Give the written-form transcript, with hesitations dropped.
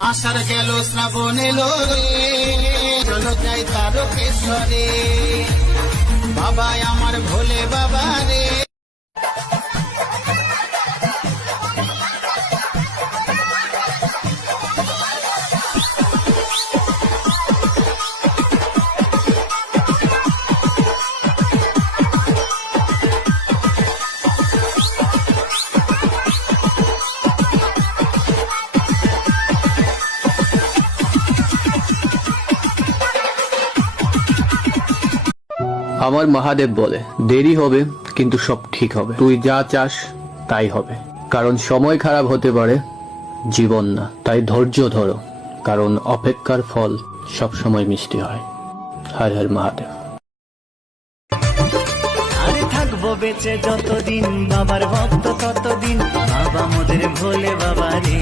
আষাঢ় গেল শ্রাবণ এলো রে, চলো যাই তারকেশ্বরে, বাবা আমার ভোলে বাবা রে। আমার মহাদেব বলে দেরি হবে কিন্তু সব ঠিক হবে, তুই যা চাস তাই হবে। কারণ সময় খারাপ হতে পারে, জীবন না। তাই ধৈর্য ধরো, কারণ অপেক্ষার ফল সব সময় মিষ্টি হয়। হর হর মহাদেব। আরে থাকবো বেঁচে যতদিন, বাবার ভক্ত ততদিন, বাবা মোদের ভোলে বাবা রে।